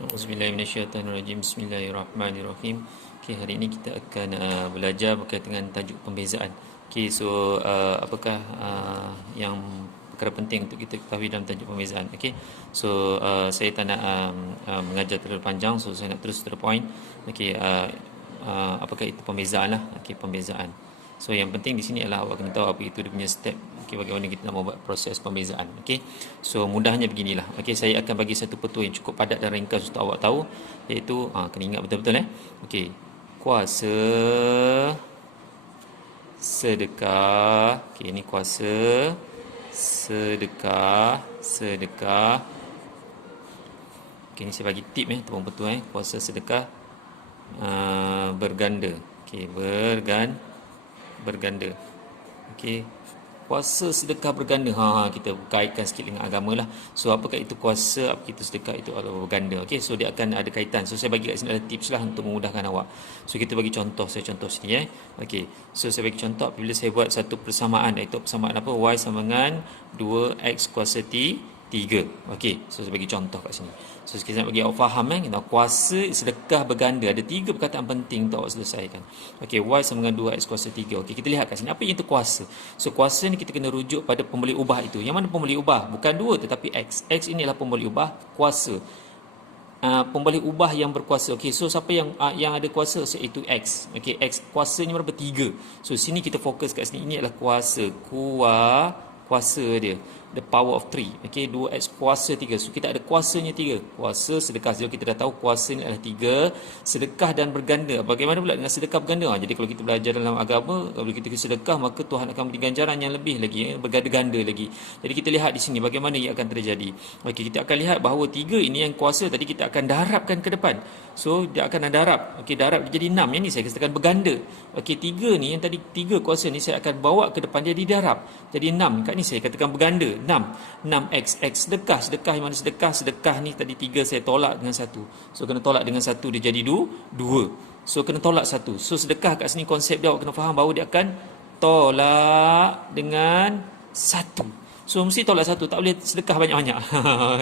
Auzubillahiminasyaitanirrajim. Bismillahirrahmanirrahim. Okay, hari ini kita akan belajar berkaitan dengan tajuk pembezaan. Okay, so apakah yang perkara penting untuk kita ketahui dalam tajuk pembezaan? Okay, so saya tak nak mengajar terlalu panjang, so saya nak terus to the point. Okay, apakah itu pembezaan lah? Okay, pembezaan. So yang penting di sini adalah awak kena tahu apa itu dia punya step. Okey, bagaimana kita nak membuat proses pembezaan. Okey. So mudahnya beginilah. Okey, saya akan bagi satu petua yang cukup padat dan ringkas untuk awak tahu, iaitu kena ingat betul-betul Okey. Kuasa sedekah. Okey, ini kuasa sedekah. Okey, ni saya bagi tip ataupun petua kuasa sedekah berganda. Okey, berganda. Okey. Kuasa sedekah berganda. Kita kaitkan sikit dengan agama lah. So apakah itu kuasa, apakah itu sedekah, itu adalah berganda. Okey, so dia akan ada kaitan. So saya bagi kat sini ada tips lah untuk memudahkan awak. So kita bagi contoh, saya contoh sini Okey. So saya bagi contoh apabila saya buat satu persamaan, iaitu persamaan apa? Y sama dengan 2x kuasa 3. Okey, so saya bagi contoh kat sini. So kita nak bagi awak faham kuasa sedekah berganda. Ada 3 perkataan penting untuk awak selesaikan. Okey, Y sama dengan 2x kuasa 3. Okey, kita lihat kat sini apa yang itu kuasa. So kuasa ni kita kena rujuk pada pembeli ubah itu. Yang mana pembeli ubah? Bukan 2 tetapi X. X ini adalah pembeli ubah, kuasa. Pembeli ubah yang berkuasa. Okey, so siapa yang ada kuasa, iaitu X. Okey, X kuasanya berapa? 3. So sini kita fokus kat sini. Ini adalah kuasa. Kuasa dia, the power of 3. Okey, 2x kuasa 3. So kita ada kuasanya 3. Kuasa sedekah. So kita dah tahu kuasa ni adalah 3. Sedekah dan berganda. Bagaimana pula dengan sedekah berganda? Jadi kalau kita belajar dalam agama, kalau kita sedekah, maka Tuhan akan beri ganjaran yang lebih lagi, berganda-ganda lagi. Jadi kita lihat di sini bagaimana ia akan terjadi. Okey, kita akan lihat bahawa 3 ini yang kuasa tadi kita akan darabkan ke depan. So dia akan darab. Okey, darab dia jadi 6. Yang ni saya katakan berganda. Okey, 3 ni yang tadi 3 kuasa ni saya akan bawa ke depan jadi darab. Jadi 6. Kat ni saya katakan berganda. 6x. X sedekah. Sedekah yang mana sedekah? Sedekah ni tadi 3 saya tolak dengan 1. So kena tolak dengan 1 dia jadi 2. So kena tolak 1. So sedekah kat sini konsep dia awak kena faham bahawa dia akan tolak dengan 1. So mesti tolak 1, tak boleh sedekah banyak-banyak.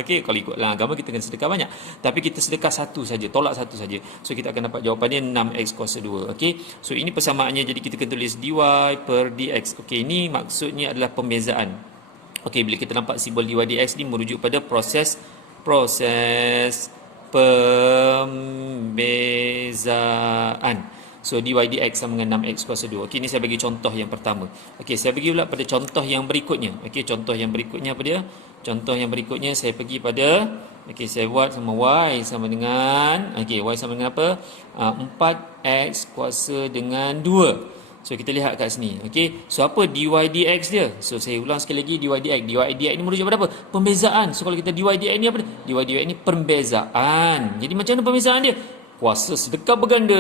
Okey, kalau ikutlah agama kita kena sedekah banyak. Tapi kita sedekah 1 saja, tolak 1 saja. So kita akan dapat jawapannya 6x kuasa 2. Okey. So ini persamaannya, jadi kita kena tulis dy per dx. Okey, ini maksudnya adalah pembezaan. Okey, bila kita nampak simbol dy dx ni merujuk pada proses pembezaan. So dy dx sama dengan 6x kuasa 2. Okey, ini saya bagi contoh yang pertama. Okey, saya pergi pula pada contoh yang berikutnya. Okey, contoh yang berikutnya apa dia? Contoh yang berikutnya saya pergi pada, okey, saya buat sama y sama dengan, okey, y sama dengan apa? 4x kuasa dengan 2. So kita lihat kat sini. Okey, so apa dy dx dia? So saya ulang sekali lagi, dy dx. Dy dx ni merujuk pada apa? Pembezaan. So kalau kita dy dx ni apa? Dy dx ni pembezaan. Jadi macam mana pembezaan dia? Kuasa sedekah berganda.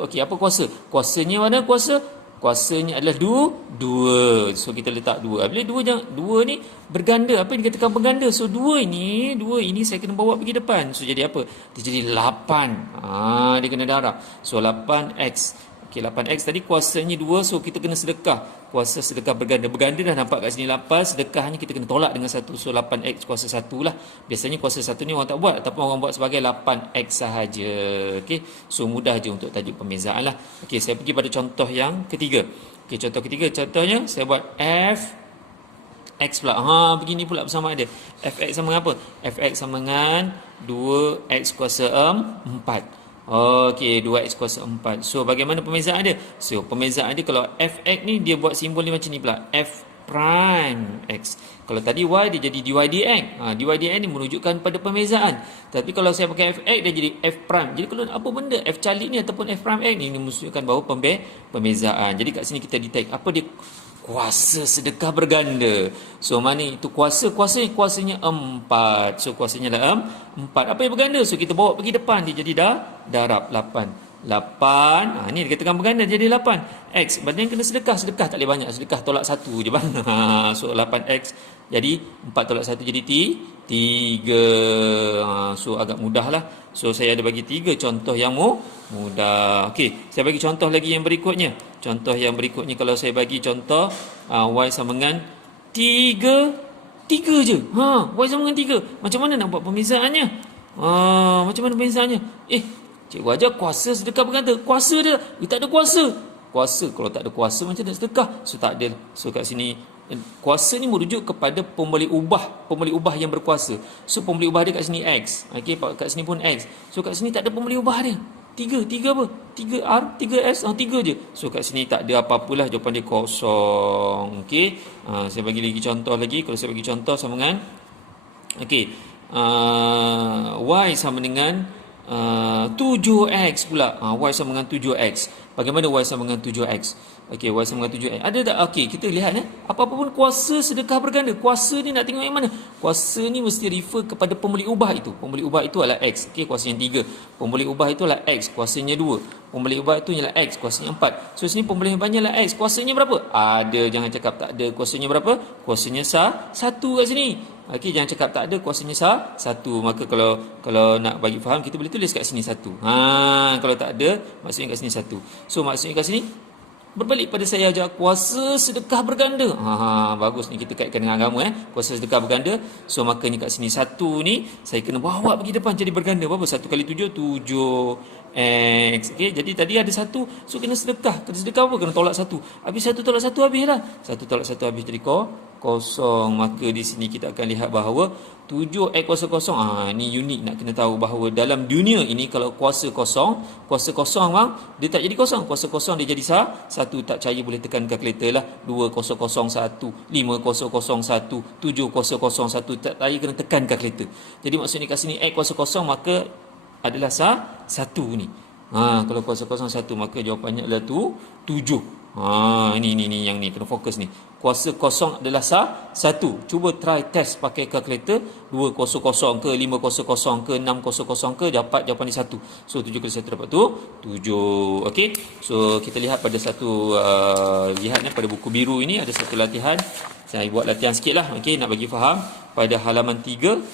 Okey, apa kuasa? Kuasanya mana kuasa? Kuasanya adalah 2. So kita letak 2. Bila 2 ni berganda, apa yang dikatakan berganda? So 2 ini saya kena bawa pergi depan. So jadi apa? Dia jadi 8. Dia kena darab. So 8x. Okey, 8x tadi kuasanya 2, so kita kena sedekah. Kuasa sedekah berganda. Berganda dah nampak kat sini 8, sedekahnya kita kena tolak dengan 1. So 8x kuasa 1 lah. Biasanya kuasa 1 ni orang tak buat, tapi orang buat sebagai 8x sahaja. Okey, so mudah je untuk tajuk pembezaan lah. Okey, saya pergi pada contoh yang ketiga. Okey, contoh ketiga, contohnya saya buat f x pula. Begini pula persamaan dia. Fx sama dengan apa? Fx sama dengan 2x kuasa 4. Okey, 2x kuasa 4. So bagaimana pembezaan dia? So pembezaan dia, kalau fx ni dia buat simbol ni macam ni pula, f prime x. Kalau tadi y dia jadi dy dx. Dy dx ni menunjukkan pada pembezaan. Tapi kalau saya pakai fx dia jadi f prime. Jadi kalau apa benda f calik ni ataupun f prime x ni menunjukkan bahawa pembezaan. Jadi kat sini kita detect apa dia? Kuasa sedekah berganda. So mana itu kuasanya 4. So kuasanya adalah 4. Apa yang berganda? So kita bawa pergi depan, dia jadi darab 8. Ni dikatakan berganda jadi 8. X, badan kena sedekah tak boleh banyak. Sedekah tolak 1 je bang. So 8x jadi 4 tolak 1 jadi 3. So agak mudah lah. So saya ada bagi 3 contoh yang mudah. Okey, saya bagi contoh lagi yang berikutnya. Contoh yang berikutnya, kalau saya bagi contoh y sama dengan 3 je. Y sama dengan 3. Macam mana nak buat pembezaannya? Macam mana pensarnya? Cikgu ajar kuasa sedekah berganda. Kuasa dia, tak ada kuasa. Kuasa, kalau tak ada kuasa macam nak sedekah? So tak ada. So kat sini, kuasa ni merujuk kepada pembeli ubah yang berkuasa. So pembeli ubah dia kat sini X. Okey, kat sini pun X. So kat sini tak ada pembeli ubah dia. Tiga apa? 3R, 3S, 3 je. So kat sini tak ada apa-apalah, jawapan dia kosong. Okey. Saya bagi lagi contoh lagi. Kalau saya bagi contoh sambungan. Okey. Y sama dengan 7X pula. Y sama dengan 7X. Bagaimana Y sama dengan 7X? Okey, Y sama dengan 7X. Ada tak? Okey, kita lihat apa-apa pun kuasa sedekah berganda. Kuasa ni nak tengok yang mana? Kuasa ni mesti refer kepada pembeli ubah itu. Pembeli ubah itu adalah X. Okey, kuasa yang 3. Pembeli ubah itu adalah X, kuasanya 2. Pembeli ubah itu ialah X, kuasanya 4. So sini pembeli ubahnya adalah X, kuasanya berapa? Ada, jangan cakap tak ada. Kuasanya berapa? Kuasanya 1 kat sini. Okey, jangan cakap tak ada, kuasanya 1. Maka kalau nak bagi faham, kita boleh tulis kat sini 1. Kalau tak ada, maksudnya kat sini 1. So maksudnya kat sini berbalik pada saya ajar kuasa sedekah berganda. Bagus ni kita kaitkan dengan agama kuasa sedekah berganda. So makanya kat sini 1 ni saya kena bawa pergi depan jadi berganda. Berapa? 1 kali 7 7X. Okey, jadi tadi ada 1, so kena sedekah. Kena sedekah apa? Kena tolak 1. Habis 1 tolak 1 habislah. 1 tolak 1 habis jadi kosong. Maka di sini kita akan lihat bahawa 7X kuasa kosong. Ni unik, nak kena tahu bahawa dalam dunia ini kalau kuasa kosong bang, dia tak jadi kosong. Kuasa kosong dia jadi 1. Tak percaya boleh tekan kalkulator lah. 2001, 5001, 7001. Tak percaya kena tekan kalkulator. Jadi maksudnya kat sini X kuasa kosong maka adalah 1 ni. Kalau kuasa kosong 1 maka jawapannya adalah 7. Ini yang ni kena fokus ni. Kuasa kosong adalah 1. Cuba try test pakai kalkulator. 200 ke 500 ke 600 ke, dapat jawapan ni 1. So 7 kali 1 dapat 7. Okey. So kita lihat pada satu lihat pada buku biru ini ada satu latihan. Saya buat latihan sikitlah. Okey, nak bagi faham. Pada halaman 3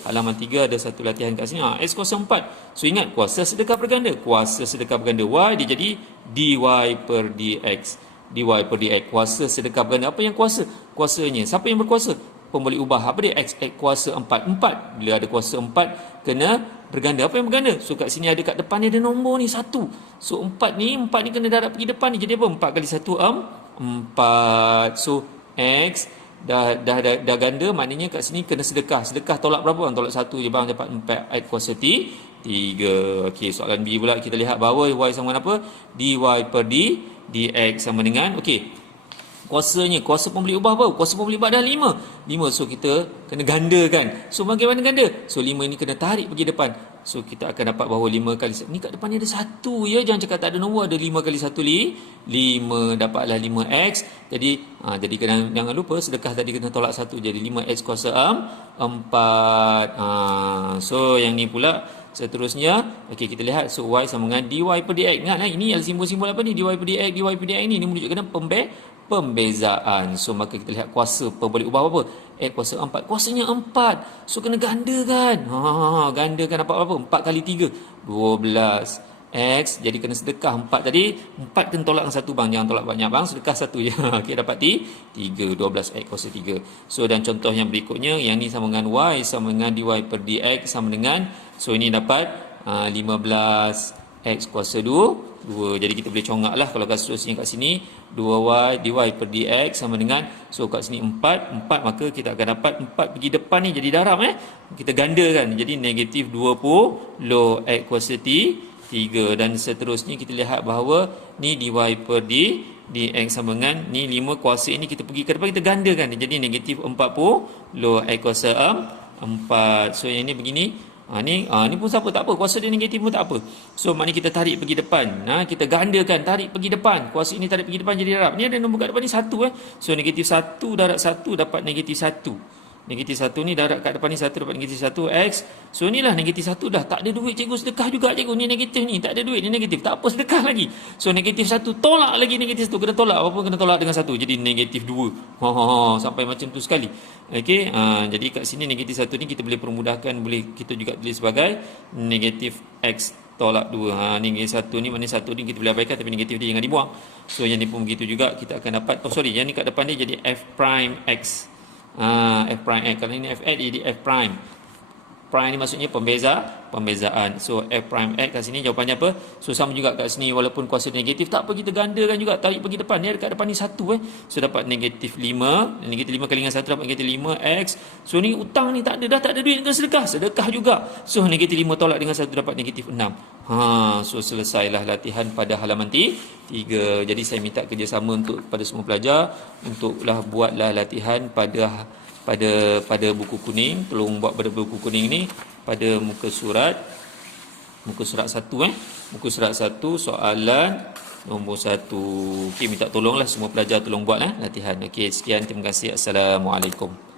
ada satu latihan kat sini. X04. So ingat kuasa sedekah berganda. Kuasa sedekah berganda Y dia jadi dy per dx. Dy per dx. Kuasa sedekah berganda. Apa yang kuasa? Kuasanya. Siapa yang berkuasa? Pembeli ubah. Apa dia? X kuasa 4. Bila ada kuasa 4 kena berganda. Apa yang berganda? So kat sini ada kat depan ni ada nombor ni 1. So 4 ni kena darat pergi depan ni. Jadi apa? 4 kali 1 4. So X dah ganda, maknanya kat sini kena sedekah. Sedekah tolak berapa? Tolak 1 je bang, dapat 4 kuasa 3. Okey, soalan B pula kita lihat bahawa Y sama dengan apa? Dy per dx sama dengan kuasanya, kuasa pembeli ubah apa? Kuasa pembeli ubah dah 5. So kita kena gandakan. So bagaimana ganda? So 5 ni kena tarik pergi depan. So kita akan dapat bahawa 5 kali ni kat depan ni ada 1 ya. Jangan cakap tak ada nombor. Ada 5 kali 1 5, dapatlah 5x. Jadi jangan lupa sedekah tadi kena tolak 1, jadi 5x kuasa 4. So yang ni pula seterusnya. Okey, kita lihat. So Y sama dengan dy per dx. Ingat ini ada simbol-simbol apa ni? Dy per dx ni menunjukkan pembezaan. So maka kita lihat kuasa pembeli ubah apa? X kuasa 4. Kuasanya 4. So kena gandakan. Gandakan dapat apa? 4 kali 3 12 X. Jadi kena sedekah 4 tadi. 4 kena tolak dengan 1 bang. Jangan tolak banyak bang. Sedekah 1 je. Okey, dapat 3 12 X kuasa 3. So dan contoh yang berikutnya, yang ni sama dengan Y sama dengan dy per dx sama dengan, so ini dapat 15 X kuasa 2. Jadi kita boleh congak lah. Kalau seterusnya kat sini 2Y dy per dx sama dengan, so kat sini 4 maka kita akan dapat 4 pergi depan ni jadi darab kita gandakan jadi negatif 20 X kuasa 3. Dan seterusnya kita lihat bahawa ni dy per dx sama dengan ni 5 kuasa ini kita pergi ke depan, kita gandakan jadi negatif 40 X kuasa 4. So yang ni begini. Ni pun siapa tak apa, kuasa dia negatif pun tak apa. So maknanya kita tarik pergi depan. Kita gandakan, tarik pergi depan. Kuasa ini tarik pergi depan jadi darab. Ni ada nombor kat depan ni 1 So negatif 1 darab 1 dapat negatif 1. Negatif 1 ni darab kat depan ni 1 dapat negatif 1 X. So inilah negatif 1 dah. Tak ada duit cikgu, sedekah juga cikgu. Ni negatif ni. Tak ada duit ni negatif. Tak apa, sedekah lagi. So negatif 1 tolak lagi negatif 1. Kena tolak. Apa kena tolak dengan 1. Jadi negatif 2. Sampai macam tu sekali. Okey. Jadi kat sini negatif 1 ni kita boleh permudahkan. Boleh kita juga tulis sebagai negatif X tolak 2. Negatif 1 ni, mana 1 ni kita boleh abaikan, tapi negatif dia jangan dibuang. So yang ni pun begitu juga. Kita akan dapat, yang ni kat depan ni jadi F prime X. F prime X. Kalau ini F8 jadi F prime. prime ni maksudnya pembezaan. So F prime X kat sini jawapannya apa? So sama juga kat sini, walaupun kuasa negatif tak apa, kita gandakan juga, tarik pergi depan ni, dekat depan ni 1 So dapat negatif 5, negatif 5 kali dengan 1 dapat negatif 5x. So ni utang ni tak ada, dah tak ada duit, dengan sedekah juga. So negatif 5 tolak dengan 1 dapat negatif 6. So selesailah latihan pada halaman 3. Jadi saya minta kerjasama untuk pada semua pelajar untuklah buatlah latihan pada buku kuning. Tolong buat pada buku kuning ni pada muka surat 1 muka surat 1 soalan nombor 1. Okey, minta tolonglah semua pelajar tolong buatlah latihan. Okey, sekian, terima kasih. Assalamualaikum.